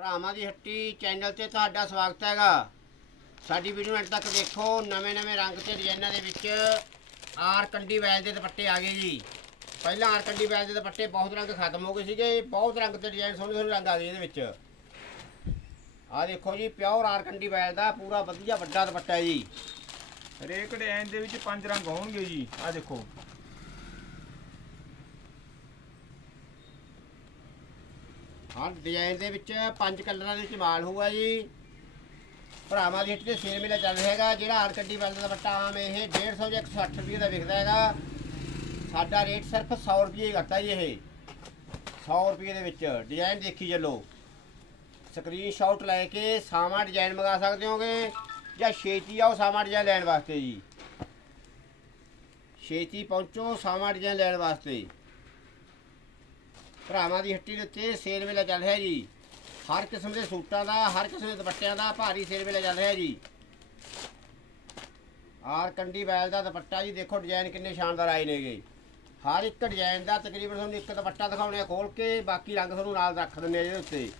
ਭਰਾਵਾਂ ਦੀ ਹੱਟੀ ਚੈਨਲ ਤੇ ਤੁਹਾਡਾ ਸਵਾਗਤ ਹੈਗਾ। ਸਾਡੀ ਵੀਡੀਓ ਅੰਤ ਤੱਕ ਦੇਖੋ, ਨਵੇਂ ਨਵੇਂ ਰੰਗ ਤੇ ਡਿਜ਼ਾਈਨਾਂ ਦੇ ਵਿੱਚ ਆਰ ਕੰਡੀ ਵੈਲ ਦੇ ਦੁਪੱਟੇ ਆ ਗਏ ਜੀ। ਪਹਿਲਾਂ ਆਰ ਕੰਡੀ ਵੈਲ ਦੇ ਦੁਪੱਟੇ ਬਹੁਤ ਰੰਗ ਖਤਮ ਹੋ ਗਏ ਸੀਗੇ, ਬਹੁਤ ਰੰਗ ਤੇ ਡਿਜ਼ਾਈਨ ਸੋਹਣੇ ਸੋਹਣੇ ਰੰਗ ਆ ਗਏ ਇਹਦੇ ਵਿੱਚ। ਆਹ ਦੇਖੋ ਜੀ, ਪਿਓਰ ਆਰ ਕੰਡੀ ਵੈਲ ਦਾ ਪੂਰਾ ਵਧੀਆ ਵੱਡਾ ਦੁਪੱਟਾ ਜੀ। ਹਰੇਕ ਡਿਜ਼ਾਈਨ ਦੇ ਵਿੱਚ ਪੰਜ ਰੰਗ ਹੋਣਗੇ ਜੀ ਆ ਦੇਖੋ। ਹਾਂ ਡਿਜ਼ਾਈਨ ਦੇ ਵਿੱਚ ਪੰਜ ਕਲਰਾਂ ਦੇ ਵਿੱਚ ਮਾਲ ਹੋਊਗਾ ਜੀ। ਭਰਾਵਾਂ ਦੀ ਹਿੱਟ ਤੇ ਸੇਲ ਮੇਲਾ ਚੱਲ ਰਿਹਾ ਹੈਗਾ। ਜਿਹੜਾ ਆਰ ਕੱਡੀ ਵਾਲਾ ਦਾ ਦੁਪੱਟਾ ਆਮ ਇਹ 150 ਜਾਂ 160 ਰੁਪਏ ਦਾ ਵਿਕਦਾ ਹੈਗਾ। ਸਾਡਾ ਰੇਟ ਸਿਰਫ 100 ਰੁਪਏ ਕਰਤਾ ਜੀ ਇਹ। 100 ਰੁਪਏ ਦੇ ਵਿੱਚ। ਡਿਜ਼ਾਈਨ ਦੇਖੀ ਚੱਲੋ। ਸਕਰੀਨਸ਼ਾਟ ਲੈ ਕੇ ਸਾਵਾ ਡਿਜ਼ਾਈਨ ਮੰਗਾ ਸਕਦੇ ਹੋਗੇ ਜਾਂ ਛੇਤੀ ਆਓ ਸਾਵਾ ਡਿਜ਼ਾਈਨ ਲੈਣ ਵਾਸਤੇ ਜੀ। ਛੇਤੀ ਪਹੁੰਚੋ ਸਾਵਾ ਡਿਜ਼ਾਈਨ ਲੈਣ ਵਾਸਤੇ। ਭਰਾਵਾਂ ਦੀ ਹੱਟੀ ਦੇ ਉੱਤੇ ਸੇਲ ਮੇਲਾ ਚੱਲ ਰਿਹਾ ਜੀ। ਹਰ ਕਿਸਮ ਦੇ ਸੂਟਾਂ ਦਾ, ਹਰ ਕਿਸਮ ਦੇ ਦੁਪੱਟਿਆਂ ਦਾ ਭਾਰੀ ਸੇਲ ਮੇਲਾ ਚੱਲ ਰਿਹਾ ਜੀ। ਆਰ ਕੰਡੀ ਬੈਲ ਦਾ ਦੁਪੱਟਾ ਜੀ, ਦੇਖੋ ਡਿਜ਼ਾਈਨ ਕਿੰਨੇ ਸ਼ਾਨਦਾਰ ਆਏ ਨੇਗੇ। ਹਰ ਇੱਕ ਡਿਜ਼ਾਈਨ ਦਾ ਤਕਰੀਬਨ ਤੁਹਾਨੂੰ ਇੱਕ ਦੁਪੱਟਾ ਦਿਖਾਉਣੇ ਆ ਖੋਲ ਕੇ, ਬਾਕੀ ਰੰਗ ਤੁਹਾਨੂੰ ਨਾਲ ਰੱਖ ਦਿੰਦੇ ਆ ਜਿਹਦੇ ਉੱਤੇ।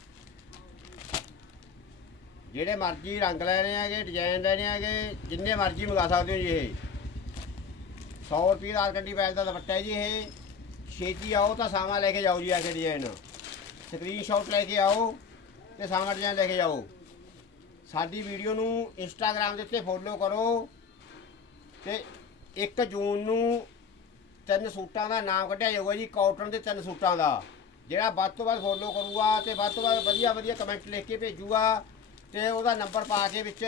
ਜਿਹੜੇ ਮਰਜ਼ੀ ਰੰਗ ਲੈਣੇ ਹੈਗੇ, ਡਿਜ਼ਾਈਨ ਲੈਣੇ ਹੈਗੇ, ਜਿੰਨੇ ਮਰਜ਼ੀ ਮੰਗਾ ਸਕਦੇ ਹੋ ਜੀ ਇਹ। 100 ਰੁਪਏ ਦਾ ਆਰ ਕੰਡੀ ਵੈਲ ਦਾ ਦੁਪੱਟਾ ਜੀ ਇਹ। ਛੇਤੀ ਆਓ ਤਾਂ ਸਾਵਾ ਲੈ ਕੇ ਜਾਓ ਜੀ ਆ ਕੇ ਡਿਜ਼ਾਈਨ ਸਕਰੀਨਸ਼ਾਟ ਲੈ ਕੇ ਆਓ ਤੇ ਸਾਵਾ ਡਿਜ਼ਾਈਨ ਲੈ ਕੇ ਜਾਓ। ਸਾਡੀ ਵੀਡੀਓ ਨੂੰ ਇੰਸਟਾਗ੍ਰam ਦੇ ਉੱਤੇ ਫੋਲੋ ਕਰੋ ਤੇ 1 ਜੂਨ ਨੂੰ ਤਿੰਨ ਸੂਟਾਂ ਦਾ ਨਾਮ ਕੱਢਿਆ ਜਾਊਗਾ ਜੀ ਕਾਟਨ ਦੇ ਤਿੰਨ ਸੂਟਾਂ ਦਾ। ਜਿਹੜਾ ਵੱਧ ਤੋਂ ਵੱਧ ਫੋਲੋ ਕਰੂਗਾ ਤੇ ਵੱਧ ਤੋਂ ਵੱਧ ਵਧੀਆ ਵਧੀਆ ਕਮੈਂਟ ਲਿਖ ਕੇ ਭੇਜੂਗਾ ਤੇ ਉਹਦਾ ਨੰਬਰ ਪਾ ਕੇ ਵਿੱਚ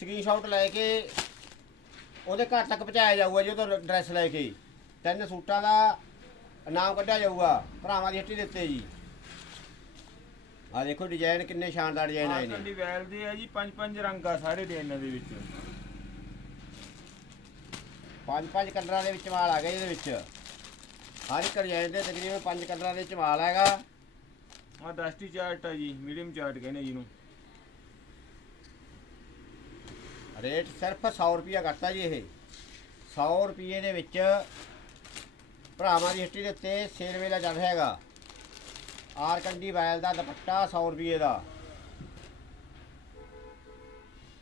ਸਕਰੀਨਸ਼ਾਟ ਲੈ ਕੇ ਉਹਦੇ ਘਰ ਤੱਕ ਪਹੁੰਚਾਇਆ ਜਾਊਗਾ ਜੀ, ਉਹਦਾ ਤੋਂ ਲੈ ਕੇ। ਤਿੰਨ ਸੂਟਾਂ ਦਾ ਨਾਮ ਕੱਢਿਆ ਜਾਊਗਾ। ਭਰਾਵਾਂ ਦੀ ਹੱਟੀ ਦੇ ਉੱਤੇ ਜੀ। ਆ ਦੇਖੋ ਡਿਜ਼ਾਈਨ ਕਿੰਨੇ ਸ਼ਾਨਦਾਰ ਡਿਜ਼ਾਈਨ ਆਏ ਨੇ। ਕੰਡੀ ਵੈਲ ਦੇ ਆ ਜੀ ਪੰਜ ਪੰਜ ਰੰਗ ਆ ਸਾਰੇ ਡਿਜ਼ਾਈਨਾਂ ਦੇ ਵਿੱਚ। ਪੰਜ ਪੰਜ ਕਲਰਾਂ ਦੇ ਵਿੱਚ ਮਾਲ ਆ ਗਿਆ ਇਹਦੇ ਵਿੱਚ। ਹਰ ਇੱਕ ਡਿਜ਼ਾਈਨ ਦੇ ਤਕਰੀਬਨ ਪੰਜ ਕਲਰਾਂ ਦੇ ਵਿੱਚ ਮਾਲ ਹੈਗਾ। ਆ ਡਸਟੀ ਚਾਰਟ ਆ ਜੀ ਮੀਡੀਅਮ ਚਾਰਟ ਕਹਿੰਦੇ ਜਿਹਨੂੰ। ਰੇਟ ਸਿਰਫ 100 ਰੁਪਿਆ ਕਰਤਾ ਜੀ ਇਹ। 100 ਰੁਪਏ ਦੇ ਵਿੱਚ ਭਰਾਵਾਂ ਦੀ ਹੱਟੀ ਦੇ ਉੱਤੇ ਸੇਲ ਵੇਲਾ ਚੱਲ ਰਿਹਾ ਹੈਗਾ। ਆਰ ਕੰਡੀ ਵੈਲ ਦਾ ਦੁਪੱਟਾ 100 ਰੁਪਏ ਦਾ।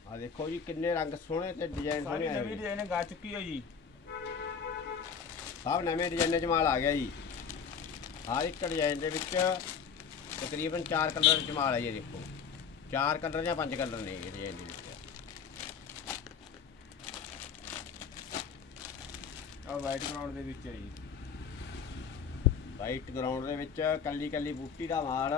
ਆ ਦੇਖੋ ਜੀ ਕਿੰਨੇ ਰੰਗ ਸੋਹਣੇ ਤੇ ਡਿਜ਼ਾਈਨ ਸਾਰੀ ਸੋਹਣੇ ਆਏ ਨਵੀਂ ਨੇ। ਡਿਜ਼ਾਈਨ ਗਾ ਚੁੱਕੀ ਆ ਜੀ। ਸਭ ਨਵੇਂ ਡਿਜ਼ਾਈਨਾਂ 'ਚ ਮਾਲ ਆ ਗਿਆ ਜੀ। ਹਰ ਇੱਕ ਡਿਜ਼ਾਈਨ ਦੇ ਵਿੱਚ ਤਕਰੀਬਨ 4 ਕਲਰ 'ਚ ਮਾਲ ਹੈ ਜੀ ਇਹ ਦੇਖੋ। 4 ਕਲਰ ਜਾਂ 5 ਕਲਰ ਨੇ ਇਹ ਡਿਜ਼ਾਈਨ ਦੇ ਵਿੱਚ। ਆ ਵਾਈਟ ਗਰਾਊਂਡ ਦੇ ਵਿੱਚ ਆ ਜੀ। ਵਾਈਟ ਗਰਾਊਂਡ ਦੇ ਵਿੱਚ ਕੱਲੀ ਕੱਲੀ ਬੂਟੀ ਦਾ ਮਾਲ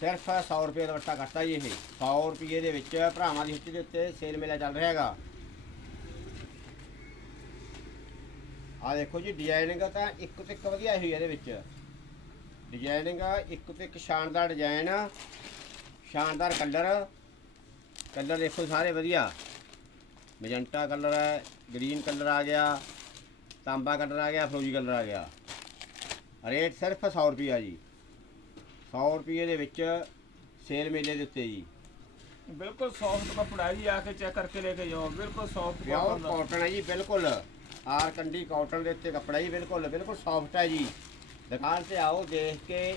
ਸਿਰਫ 100 ਰੁਪਏ ਦਾ ਵੱਟਾ ਕੱਟਾ ਜੀ ਇਹ। 100 ਰੁਪਏ ਦੇ ਵਿੱਚ ਭਰਾਵਾਂ ਦੀ ਹੱਟੀ ਦੇ ਉੱਤੇ ਸੇਲ ਮੇਲਾ ਚੱਲ ਰਿਹਾ ਹੈਗਾ। ਆ ਦੇਖੋ ਜੀ ਡਿਜ਼ਾਈਨਿੰਗ ਤਾਂ ਇੱਕ ਤੋਂ ਇੱਕ ਵਧੀਆ ਹੋਈ ਇਹਦੇ ਵਿੱਚ। ਡਿਜ਼ਾਈਨਿੰਗ ਇੱਕ ਤੋਂ ਇੱਕ ਸ਼ਾਨਦਾਰ ਡਿਜ਼ਾਈਨ ਸ਼ਾਨਦਾਰ ਕਲਰ ਕਲਰ ਦੇਖੋ ਸਾਰੇ ਵਧੀਆ। ਮੈਜੈਂਟਾ ਕਲਰ ਹੈ ਗ੍ਰੀਨ ਕਲਰ ਆ ਗਿਆ, ਤਾਂਬਾ ਕਲਰ ਆ ਗਿਆ, ਫਰੋਜੀ ਕਲਰ ਆ ਗਿਆ। ਰੇਟ ਸਿਰਫ 100 ਰੁਪਿਆ ਜੀ। 100 ਰੁਪਏ ਦੇ ਵਿੱਚ ਸੇਲ ਮੇਲੇ ਦੇ ਉੱਤੇ ਜੀ। ਬਿਲਕੁਲ ਸੌਫਟ ਕੱਪੜਾ ਜੀ ਆ ਕੇ ਚੈੱਕ ਕਰਕੇ ਲੈ ਕੇ ਜਾਓ। ਬਿਲਕੁਲ ਸੌਫਟ ਪਿਓਰ ਕਾਟਨ ਹੈ ਜੀ ਬਿਲਕੁਲ। ਆਰ ਕੰਡੀ ਕਾਟਨ ਦੇ ਉੱਤੇ ਕੱਪੜਾ ਜੀ ਬਿਲਕੁਲ ਬਿਲਕੁਲ ਸੌਫਟ ਹੈ ਜੀ। ਦੁਕਾਨ ਤੇ ਆਓ ਦੇਖ ਕੇ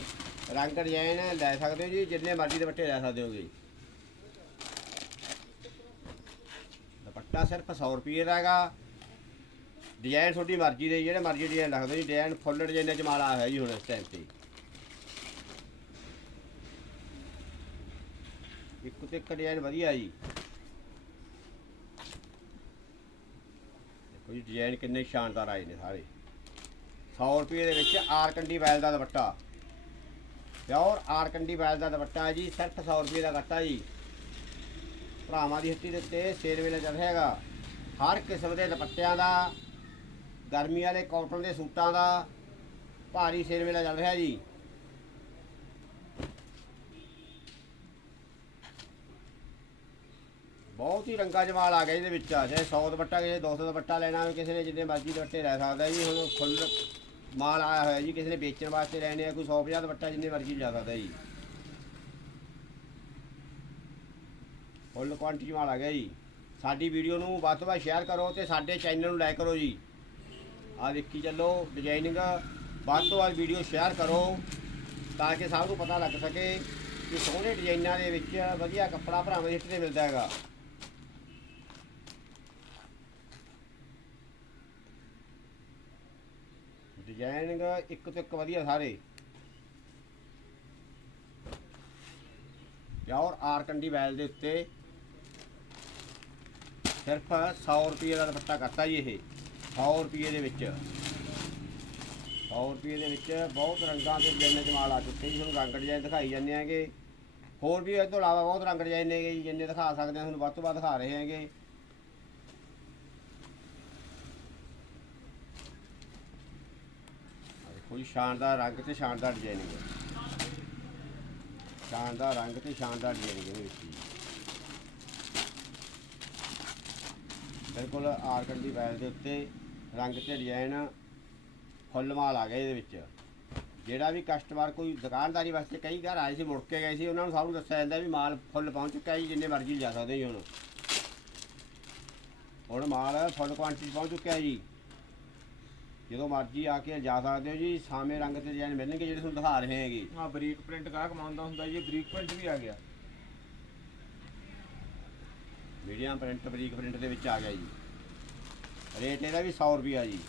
ਰੰਗ ਡਿਜ਼ਾਈਨ ਲੈ ਸਕਦੇ ਹੋ ਜੀ ਜਿੰਨੇ ਮਰਜ਼ੀ ਦੁਪੱਟੇ ਲੈ ਸਕਦੇ ਹੋਗੇ ਦੁਪੱਟਾ ਸਿਰਫ 100 ਰੁਪਏ ਦਾ ਹੈਗਾ। ਡਿਜ਼ਾਈਨ ਤੁਹਾਡੀ ਮਰਜ਼ੀ ਦੇ, ਜਿਹੜੇ ਮਰਜ਼ੀ ਡਿਜ਼ਾਈਨ ਰੱਖ ਦਿਓ ਜੀ। ਡਿਜ਼ਾਈਨ ਫੁੱਲ ਡਿਜ਼ਾਈਨ ਚ ਮਾਲ ਆਇਆ ਹੋਇਆ ਜੀ ਹੁਣ ਇਸ ਟਾਈਮ ਤੇ। ਇੱਕ ਤੇ ਇੱਕ ਡਿਜ਼ਾਈਨ ਵਧੀਆ ਜੀ। ਦੇਖੋ ਜੀ, ਡਿਜ਼ਾਈਨ ਕਿੰਨੇ ਸ਼ਾਨਦਾਰ ਆਏ ਨੇ ਸਾਰੇ। 100 ਰੁਪਏ ਦੇ ਵਿੱਚ ਆਰ ਕੰਡੀ ਵੈਲ ਦਾ ਦੁਪੱਟਾ। ਪਿਓਰ ਆਰ ਕੰਡੀ ਵੈਲ ਦਾ ਦੁਪੱਟਾ ਜੀ ਸਿਰਫ 100 ਰੁਪਏ ਦਾ ਕੱਟਾ ਜੀ। ਭਰਾਵਾਂ ਦੀ ਹੱਟੀ ਦੇ ਉੱਤੇ ਸੇਲ ਵੇਲੇ ਚੱਲ ਰਿਹਾ ਹੈਗਾ। ਹਰ ਕਿਸਮ ਦੇ ਦੁਪੱਟਿਆਂ ਦਾ ਗਰਮੀ ਵਾਲੇ ਕਾਟਨ ਦੇ ਸੂਟਾਂ ਦਾ ਭਾਰੀ ਸੇਲ ਮੇਲਾ ਚੱਲ ਰਿਹਾ ਜੀ। ਬਹੁਤ ਹੀ ਰੰਗਾ ਜਮਾਲ ਆ ਗਿਆ ਇਹਦੇ ਵਿੱਚ। ਚਾਹੇ 100 ਦੁਪੱਟਾ ਕਿਸੇ 200 ਦੁਪੱਟਾ ਲੈਣਾ ਹੋਵੇ, ਕਿਸੇ ਨੇ ਜਿੰਨੇ ਮਰਜ਼ੀ ਦੁਪੱਟੇ ਲੈ ਸਕਦਾ ਜੀ। ਹੁਣ ਫੁੱਲ ਮਾਲ ਆਇਆ ਹੋਇਆ ਜੀ, ਕਿਸੇ ਨੇ ਵੇਚਣ ਵਾਸਤੇ ਲੈਣੇ ਆ, ਕੋਈ 150 ਦੁਪੱਟਾ ਜਿੰਨੇ ਮਰਜ਼ੀ ਲੈ ਸਕਦਾ ਜੀ। ਫੁੱਲ ਕੁਆਂਟੀਟੀ ਮਾਲ ਆ ਗਿਆ ਜੀ। ਸਾਡੀ ਵੀਡੀਓ ਨੂੰ ਵੱਧ ਤੋਂ ਵੱਧ ਸ਼ੇਅਰ ਕਰੋ ਤੇ ਸਾਡੇ ਚੈਨਲ ਨੂੰ ਲਾਈਕ ਕਰੋ ਜੀ। ਆ ਦੇਖੀ ਚੱਲੋ ਡਿਜ਼ਾਈਨਿੰਗ ਵੱਧ ਤੋਂ ਵੱਧ ਵੀਡੀਓ ਸ਼ੇਅਰ ਕਰੋ, ਤਾਂ ਕਿ ਸਭ ਨੂੰ ਪਤਾ ਲੱਗ ਸਕੇ ਕਿ ਸੋਹਣੇ ਡਿਜ਼ਾਈਨਾਂ ਦੇ ਵਿੱਚ ਵਧੀਆ ਕੱਪੜਾ ਭਰਾਵਾਂ ਦੀ ਤੇ ਮਿਲਦਾ ਹੈਗਾ। ਡਿਜ਼ਾਈਨਿੰਗ ਇੱਕ ਤੋਂ ਇੱਕ ਵਧੀਆ ਸਾਰੇ। ਯਾਰ ਆਰ ਕੰਡੀ ਵੈਲ ਦੇ ਉੱਤੇ ਸਿਰਫ 100 ਰੁਪਏ ਦਾ ਦੁਪੱਟਾ ਕਰਤਾ ਜੀ ਇਹ। 100 ਰੁਪਏ ਦੇ ਵਿੱਚ। 100 ਰੁਪਏ ਦੇ ਵਿੱਚ ਬਹੁਤ ਰੰਗਾਂ ਦੇ ਡਿਜ਼ਾਈਨਾਂ ਜਮਾਲ ਆ ਚੁੱਕੇ ਜੀ। ਤੁਹਾਨੂੰ ਰੰਗ ਡਿਜ਼ਾਈਨ ਦਿਖਾਈ ਜਾਂਦੇ ਹੈਗੇ। ਹੋਰ ਵੀ ਇਹ ਤੋਂ ਇਲਾਵਾ ਬਹੁਤ ਰੰਗ ਡਿਜ਼ਾਈਨ ਨੇਗੇ ਜੀ। ਜਿੰਨੇ ਦਿਖਾ ਸਕਦੇ ਹਾਂ ਤੁਹਾਨੂੰ ਵੱਧ ਤੋਂ ਵੱਧ ਦਿਖਾ ਰਹੇ ਹੈਗੇ। ਕੋਈ ਸ਼ਾਨਦਾਰ ਰੰਗ ਤੇ ਸ਼ਾਨਦਾਰ ਡਿਜ਼ਾਈਨਿੰਗ ਸ਼ਾਨਦਾਰ ਰੰਗ ਤੇ ਸ਼ਾਨਦਾਰ ਡਿਜ਼ਾਈਨਿੰਗ ਇਹਦੇ ਵਿੱਚ ਬਿਲਕੁਲ ਆਰਕਨ ਦੀ ਵੈਲ ਦੇ ਉੱਤੇ। ਰੰਗ ਤੇ ਡਿਜ਼ਾਈਨ ਫੁੱਲ ਮਾਲ ਆ ਗਿਆ ਇਹਦੇ ਵਿੱਚ। ਜਿਹੜਾ ਵੀ ਕਸਟਮਰ ਕੋਈ ਦੁਕਾਨਦਾਰੀ ਵਾਸਤੇ ਕਈ ਘਰ ਆਏ ਸੀ ਮੁੜ ਕੇ ਗਏ ਸੀ ਉਹਨਾਂ ਨੂੰ ਸਭ ਨੂੰ ਦੱਸਿਆ ਜਾਂਦਾ ਵੀ ਮਾਲ ਫੁੱਲ ਪਹੁੰਚ ਚੁੱਕਾ ਜੀ ਜਿੰਨੇ ਮਰਜ਼ੀ ਲਿਜਾ ਸਕਦੇ ਜੀ ਹੁਣ। ਹੁਣ ਮਾਲ ਫੁੱਲ ਕੁਆਂਟੀਟੀ ਪਹੁੰਚ ਚੁੱਕਿਆ ਜੀ। ਜਦੋਂ ਮਰਜ਼ੀ ਆ ਕੇ ਜਾ ਸਕਦੇ ਹੋ ਜੀ ਸਾਵੇਂ ਰੰਗ ਤੇ ਡਿਜ਼ਾਈਨ ਮਿਲਣਗੇ ਜਿਹੜੇ ਤੁਹਾਨੂੰ ਦਿਖਾ ਰਹੇ ਹੈਗੇ। ਆ ਬਰੀਕ ਪ੍ਰਿੰਟ ਕਾ ਕਮਾਉਂਦਾ ਹੁੰਦਾ ਜੀ ਬਰੀਕ ਪ੍ਰਿੰਟ ਵੀ ਆ ਗਿਆ। ਮੀਡੀਅਮ ਪ੍ਰਿੰਟ ਬਰੀਕ ਪ੍ਰਿੰਟ ਦੇ ਵਿੱਚ ਆ ਗਿਆ ਜੀ। ਰੇਟ ਇਹਦਾ ਵੀ 100 ਰੁਪਿਆ ਜੀ।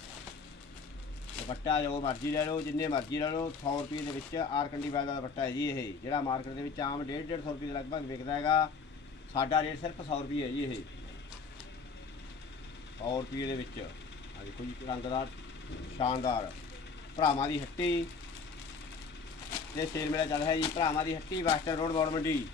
ਦੁਪੱਟਾ ਜੋ ਮਰਜ਼ੀ ਲੈ ਲਓ, ਜਿੰਨੇ ਮਰਜ਼ੀ ਲੈ ਲਓ 100 ਰੁਪਏ ਦੇ ਵਿੱਚ ਆਰ ਕੰਡੀ ਦਾ ਦੁਪੱਟਾ ਹੈ ਜੀ ਇਹ, ਜਿਹੜਾ ਮਾਰਕੀਟ ਦੇ ਵਿੱਚ ਆਮ 1.5 150 ਰੁਪਏ ਦੇ ਲਗਭਗ ਵਿਕਦਾ ਹੈਗਾ। ਸਾਡਾ ਰੇਟ ਸਿਰਫ 100 ਰੁਪਏ ਹੈ ਜੀ ਇਹ। 100 ਰੁਪਏ ਦੇ ਵਿੱਚ। ਆ ਦੇਖੋ ਜੀ ਰੰਗਦਾਰ ਸ਼ਾਨਦਾਰ। ਭਰਾਵਾਂ ਦੀ ਹੱਟੀ। ਤੇ ਸੇਲ ਮੇਲਾ ਚੱਲ ਰਿਹਾ ਜੀ, ਭਰਾਵਾਂ ਦੀ ਹੱਟੀ, ਵੈਸਟਰਨ ਰੋਡ, ਬੌੜ ਮੰਡੀ।